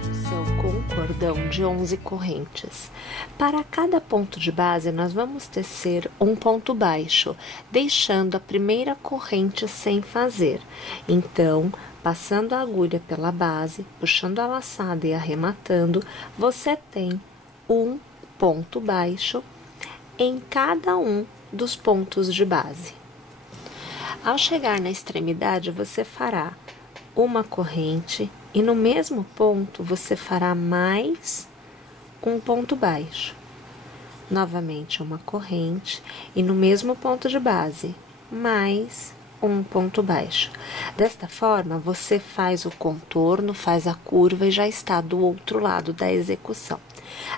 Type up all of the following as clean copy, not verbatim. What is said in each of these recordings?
execução com um cordão de 11 correntes. Para cada ponto de base, nós vamos tecer um ponto baixo, deixando a primeira corrente sem fazer. Então, passando a agulha pela base, puxando a laçada e arrematando, você tem um ponto baixo em cada um dos pontos de base. Ao chegar na extremidade, você fará uma corrente e no mesmo ponto você fará mais um ponto baixo. Novamente uma corrente e no mesmo ponto de base, mais um ponto baixo. Desta forma, você faz o contorno, faz a curva e já está do outro lado da execução.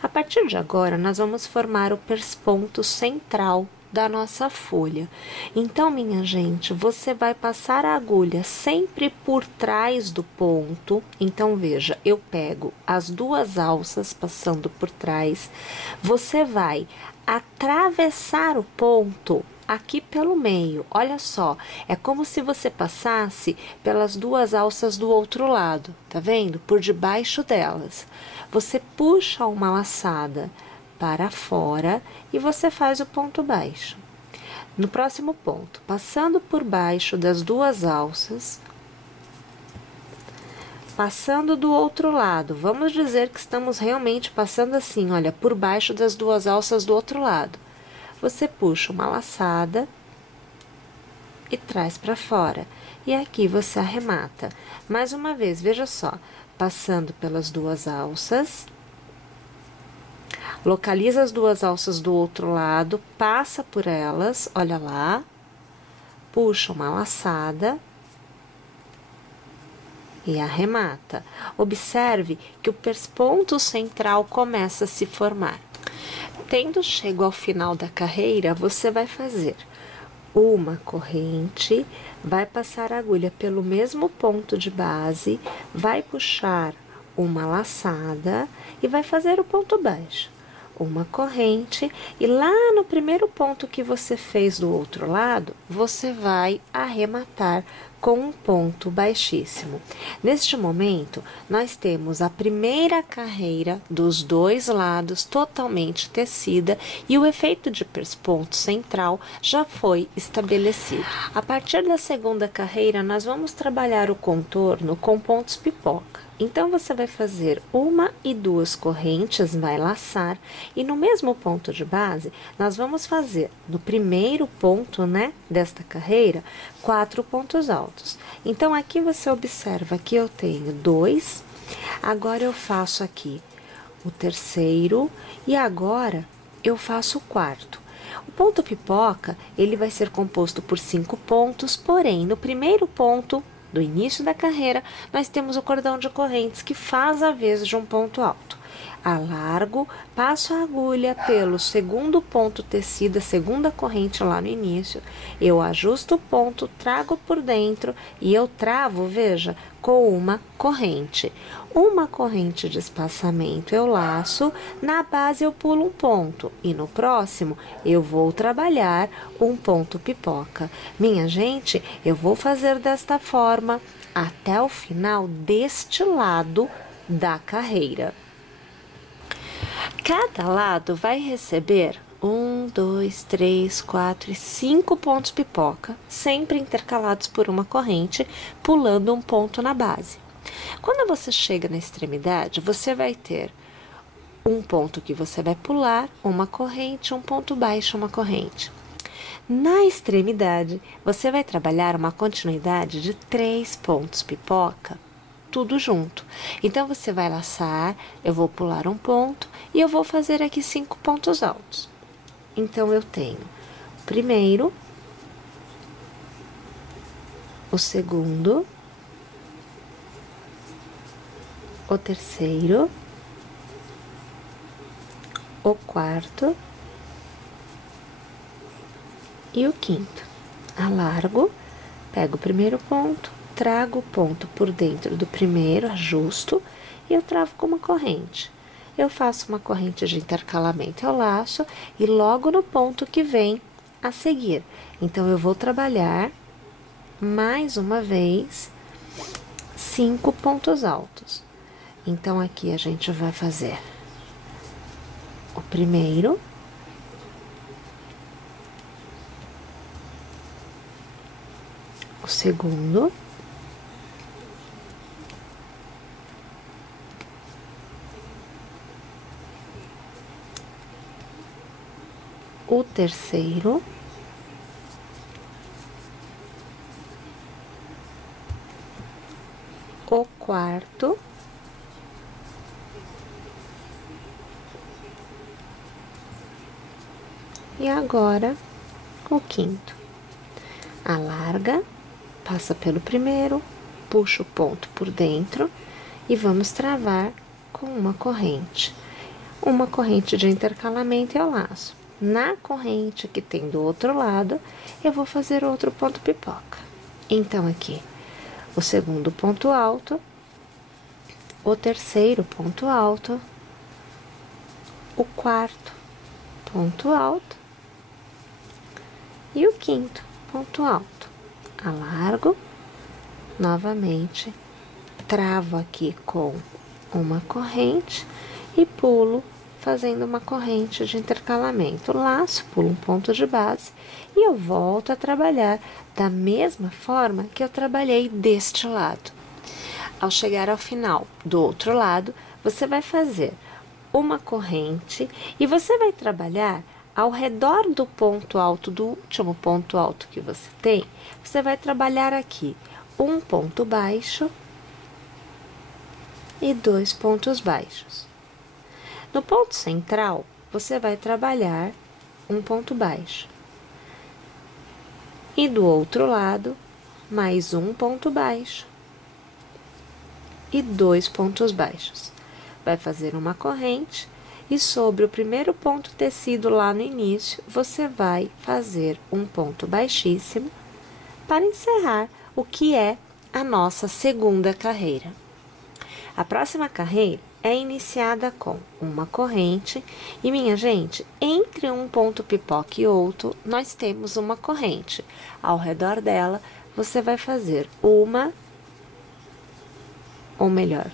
A partir de agora, nós vamos formar o persponto central da nossa folha. Então, minha gente, você vai passar a agulha sempre por trás do ponto. Então, veja, eu pego as duas alças passando por trás, você vai atravessar o ponto aqui pelo meio. Olha só, é como se você passasse pelas duas alças do outro lado, tá vendo? Por debaixo delas. Você puxa uma laçada para fora e você faz o ponto baixo. No próximo ponto, passando por baixo das duas alças, passando do outro lado, vamos dizer que estamos realmente passando assim, olha, por baixo das duas alças do outro lado. Você puxa uma laçada e traz para fora. E aqui você arremata. Mais uma vez, veja só, passando pelas duas alças, localiza as duas alças do outro lado, passa por elas, olha lá, puxa uma laçada e arremata. Observe que o persponto central começa a se formar. Tendo chego ao final da carreira, você vai fazer uma corrente, vai passar a agulha pelo mesmo ponto de base, vai puxar uma laçada e vai fazer o ponto baixo. Uma corrente e lá no primeiro ponto que você fez do outro lado, você vai arrematar com um ponto baixíssimo. Neste momento, nós temos a primeira carreira dos dois lados totalmente tecida e o efeito de persponto central já foi estabelecido. A partir da segunda carreira, nós vamos trabalhar o contorno com pontos pipoca. Então, você vai fazer uma e duas correntes, vai laçar, e no mesmo ponto de base, nós vamos fazer, no primeiro ponto, né, desta carreira, 4 pontos altos. Então, aqui você observa que eu tenho 2, agora eu faço aqui o terceiro, e agora eu faço o quarto. O ponto pipoca, ele vai ser composto por 5 pontos, porém, no primeiro ponto do início da carreira, nós temos o cordão de correntes que faz a vez de um ponto alto. Alargo, passo a agulha pelo segundo ponto tecido, a segunda corrente lá no início, eu ajusto o ponto, trago por dentro e eu travo, veja, com uma corrente. Uma corrente de espaçamento eu laço, na base eu pulo um ponto e no próximo eu vou trabalhar um ponto pipoca. Minha gente, eu vou fazer desta forma até o final deste lado da carreira. Cada lado vai receber 1, 2, 3, 4 e 5 pontos pipoca, sempre intercalados por uma corrente, pulando um ponto na base. Quando você chega na extremidade, você vai ter um ponto que você vai pular, uma corrente, um ponto baixo, uma corrente. Na extremidade, você vai trabalhar uma continuidade de 3 pontos pipoca, tudo junto. Então, você vai laçar, eu vou pular um ponto e eu vou fazer aqui 5 pontos altos. Então, eu tenho o primeiro, o segundo, o terceiro, o quarto e o quinto. Alargo, pego o primeiro ponto, trago o ponto por dentro do primeiro, ajusto e eu travo com uma corrente. Eu faço uma corrente de intercalamento, eu laço e logo no ponto que vem a seguir. Então, eu vou trabalhar mais uma vez 5 pontos altos. Então, aqui a gente vai fazer o primeiro, o segundo, o terceiro, o quarto, e agora o quinto. Alarga, passa pelo primeiro, puxa o ponto por dentro e vamos travar com uma corrente. Uma corrente de intercalamento e eu laço. Na corrente que tem do outro lado, eu vou fazer outro ponto pipoca. Então, aqui, o segundo ponto alto, o terceiro ponto alto, o quarto ponto alto e o quinto ponto alto. Alargo, novamente, travo aqui com uma corrente e pulo fazendo uma corrente de intercalamento. Laço, pulo um ponto de base e eu volto a trabalhar da mesma forma que eu trabalhei deste lado. Ao chegar ao final do outro lado, você vai fazer uma corrente e você vai trabalhar ao redor do ponto alto, do último ponto alto que você tem, você vai trabalhar aqui um ponto baixo e 2 pontos baixos. No ponto central, você vai trabalhar um ponto baixo. E do outro lado, mais um ponto baixo e 2 pontos baixos. Vai fazer uma corrente e sobre o primeiro ponto tecido lá no início, você vai fazer um ponto baixíssimo para encerrar o que é a nossa segunda carreira. A próxima carreira é iniciada com uma corrente e, minha gente, entre um ponto pipoca e outro, nós temos uma corrente. Ao redor dela, você vai fazer uma, ou melhor,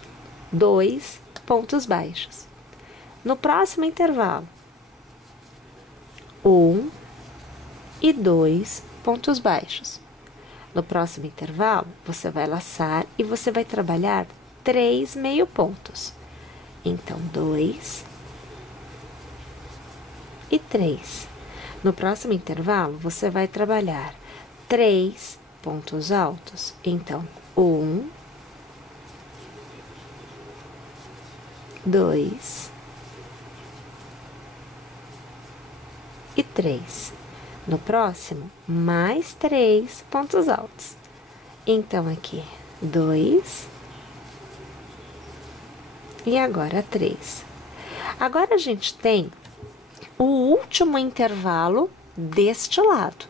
2 pontos baixos. No próximo intervalo, 1 e 2 pontos baixos. No próximo intervalo, você vai laçar e você vai trabalhar 3 meio pontos. Então, 2 e 3. No próximo intervalo, você vai trabalhar 3 pontos altos. Então, 1, 2 e 3. No próximo, mais 3 pontos altos. Então, aqui, 2 e agora 3. Agora, a gente tem o último intervalo deste lado.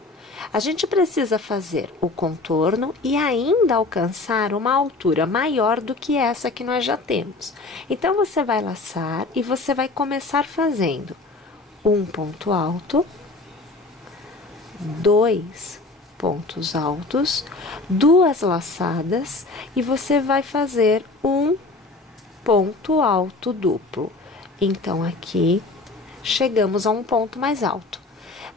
A gente precisa fazer o contorno e ainda alcançar uma altura maior do que essa que nós já temos. Então, você vai laçar e você vai começar fazendo um ponto alto, 2 pontos altos, 2 laçadas e você vai fazer um ponto alto duplo. Então, aqui, chegamos a um ponto mais alto.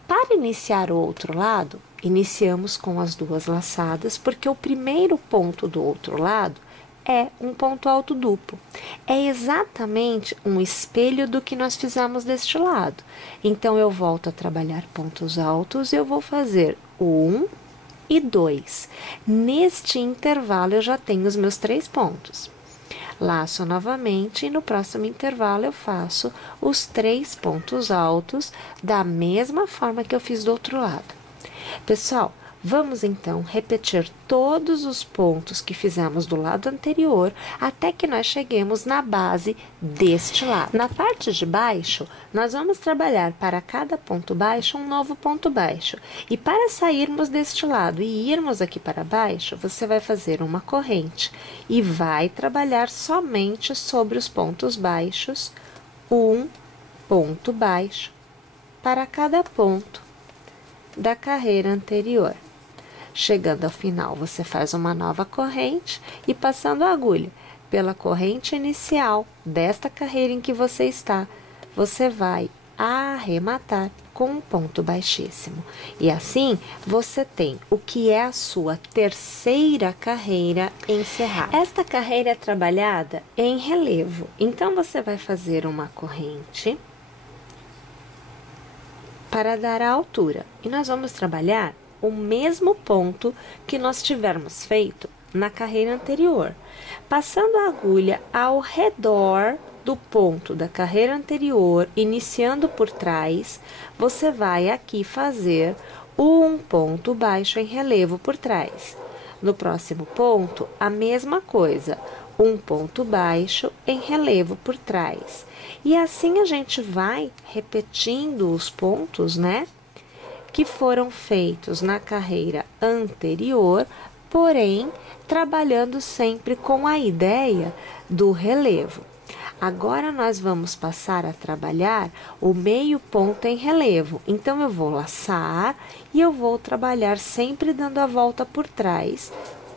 Para iniciar o outro lado, iniciamos com as 2 laçadas, porque o primeiro ponto do outro lado é um ponto alto duplo. É exatamente um espelho do que nós fizemos deste lado. Então, eu volto a trabalhar pontos altos, eu vou fazer 1 e 2. Neste intervalo, eu já tenho os meus 3 pontos. Laço novamente e no próximo intervalo eu faço os 3 pontos altos da mesma forma que eu fiz do outro lado. Pessoal, vamos então repetir todos os pontos que fizemos do lado anterior até que nós cheguemos na base deste lado. Na parte de baixo, nós vamos trabalhar para cada ponto baixo um novo ponto baixo. E para sairmos deste lado e irmos aqui para baixo, você vai fazer uma corrente e vai trabalhar somente sobre os pontos baixos, um ponto baixo para cada ponto da carreira anterior. Chegando ao final, você faz uma nova corrente e passando a agulha pela corrente inicial desta carreira em que você está, você vai arrematar com um ponto baixíssimo. E assim, você tem o que é a sua terceira carreira encerrada. Esta carreira é trabalhada em relevo. Então, você vai fazer uma corrente para dar a altura. E nós vamos trabalhar o mesmo ponto que nós tivermos feito na carreira anterior, passando a agulha ao redor do ponto da carreira anterior, iniciando por trás, você vai aqui fazer um ponto baixo em relevo por trás. No próximo ponto, a mesma coisa, um ponto baixo em relevo por trás. E assim a gente vai repetindo os pontos, né, que foram feitos na carreira anterior, porém, trabalhando sempre com a ideia do relevo. Agora, nós vamos passar a trabalhar o meio ponto em relevo. Então, eu vou laçar e eu vou trabalhar sempre dando a volta por trás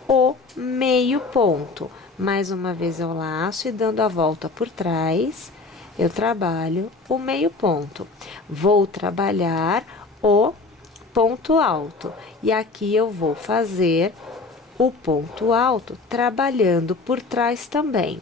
o meio ponto. Mais uma vez, eu laço e dando a volta por trás, eu trabalho o meio ponto. Vou trabalhar o ponto alto. E aqui eu vou fazer o ponto alto trabalhando por trás também.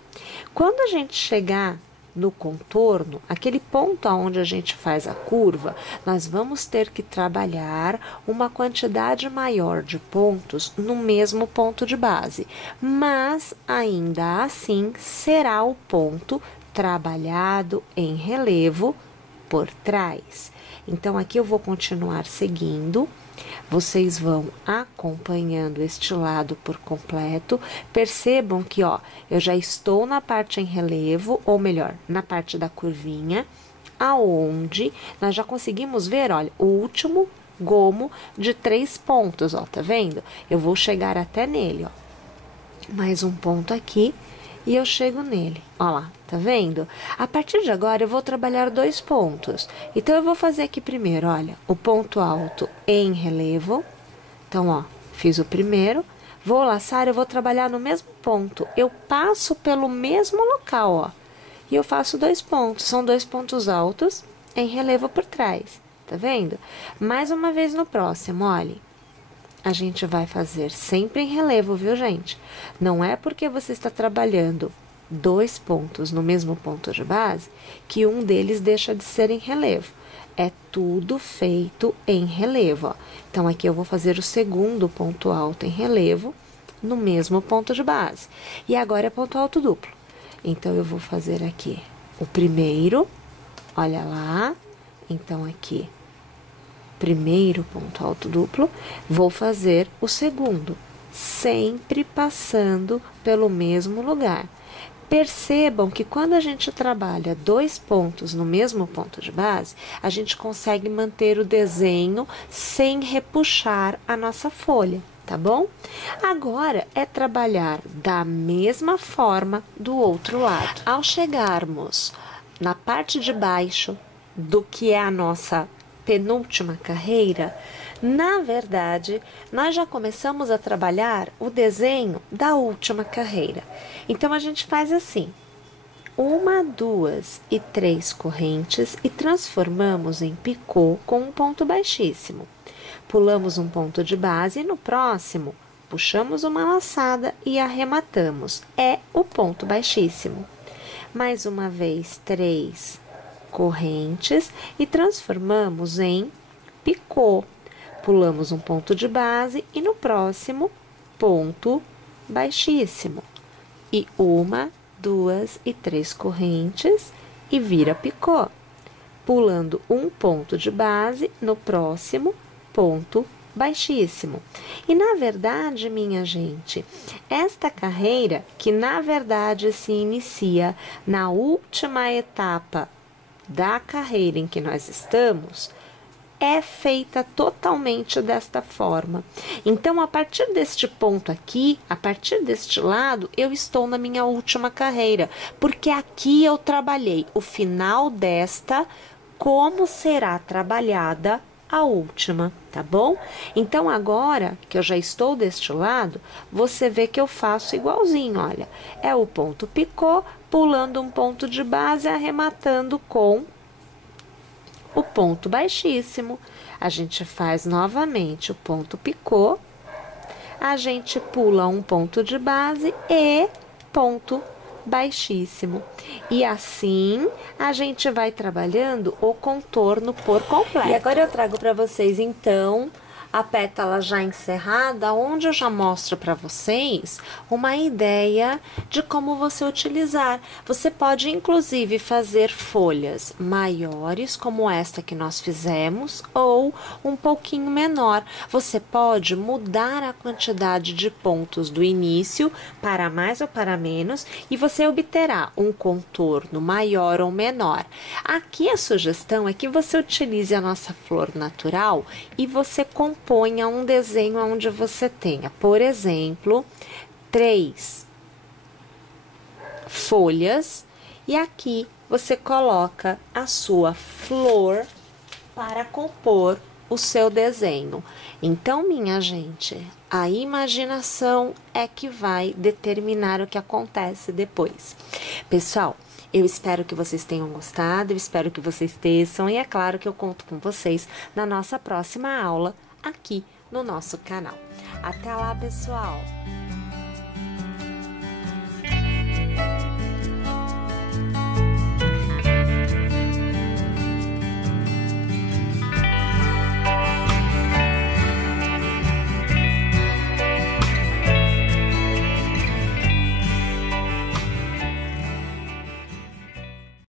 Quando a gente chegar no contorno, aquele ponto onde a gente faz a curva, nós vamos ter que trabalhar uma quantidade maior de pontos no mesmo ponto de base, mas ainda assim será o ponto trabalhado em relevo por trás. Então, aqui eu vou continuar seguindo. Vocês vão acompanhando este lado por completo. Percebam que, ó, eu já estou na parte em relevo, ou melhor, na parte da curvinha, aonde nós já conseguimos ver, olha, o último gomo de 3 pontos, ó, tá vendo? Eu vou chegar até nele, ó. Mais um ponto aqui e eu chego nele, ó lá, tá vendo? A partir de agora, eu vou trabalhar 2 pontos. Então, eu vou fazer aqui primeiro, olha, o ponto alto em relevo. Então, ó, fiz o primeiro. Vou laçar, eu vou trabalhar no mesmo ponto. Eu passo pelo mesmo local, ó. E eu faço 2 pontos. São 2 pontos altos em relevo por trás, tá vendo? Mais uma vez no próximo, olha. A gente vai fazer sempre em relevo, viu, gente? Não é porque você está trabalhando 2 pontos no mesmo ponto de base que um deles deixa de ser em relevo. É tudo feito em relevo, ó. Então, aqui eu vou fazer o segundo ponto alto em relevo no mesmo ponto de base. E agora é ponto alto duplo. Então, eu vou fazer aqui o primeiro, olha lá. Então, aqui, primeiro ponto alto duplo, vou fazer o segundo, sempre passando pelo mesmo lugar. Percebam que quando a gente trabalha 2 pontos no mesmo ponto de base, a gente consegue manter o desenho sem repuxar a nossa folha, tá bom? Agora é trabalhar da mesma forma do outro lado. Ao chegarmos na parte de baixo do que é a nossa penúltima carreira, na verdade, nós já começamos a trabalhar o desenho da última carreira. Então, a gente faz assim, 1, 2 e 3 correntes e transformamos em picô com um ponto baixíssimo. Pulamos um ponto de base e no próximo, puxamos uma laçada e arrematamos. É o ponto baixíssimo. Mais uma vez, 3 correntes e transformamos em picô. Pulamos um ponto de base e no próximo, ponto baixíssimo. E 1, 2 e 3 correntes e vira picô. Pulando um ponto de base, no próximo, ponto baixíssimo. E, na verdade, minha gente, esta carreira, que na verdade se inicia na última etapa da carreira em que nós estamos, é feita totalmente desta forma. Então, a partir deste ponto aqui, a partir deste lado, eu estou na minha última carreira, porque aqui eu trabalhei o final desta, como será trabalhada a última, tá bom? Então, agora que eu já estou deste lado, você vê que eu faço igualzinho, olha. É o ponto picô, pulando um ponto de base, arrematando com o ponto baixíssimo. A gente faz novamente o ponto picô, a gente pula um ponto de base e ponto baixíssimo. E assim a gente vai trabalhando o contorno por completo. E agora eu trago para vocês então a pétala já encerrada, onde eu já mostro para vocês uma ideia de como você utilizar. Você pode inclusive fazer folhas maiores, como esta que nós fizemos, ou um pouquinho menor. Você pode mudar a quantidade de pontos do início para mais ou para menos e você obterá um contorno maior ou menor. Aqui a sugestão é que você utilize a nossa flor natural e você ponha um desenho onde você tenha, por exemplo, 3 folhas e aqui você coloca a sua flor para compor o seu desenho. Então, minha gente, a imaginação é que vai determinar o que acontece depois. Pessoal, eu espero que vocês tenham gostado, eu espero que vocês teçam e é claro que eu conto com vocês na nossa próxima aula aqui no nosso canal. Até lá, pessoal!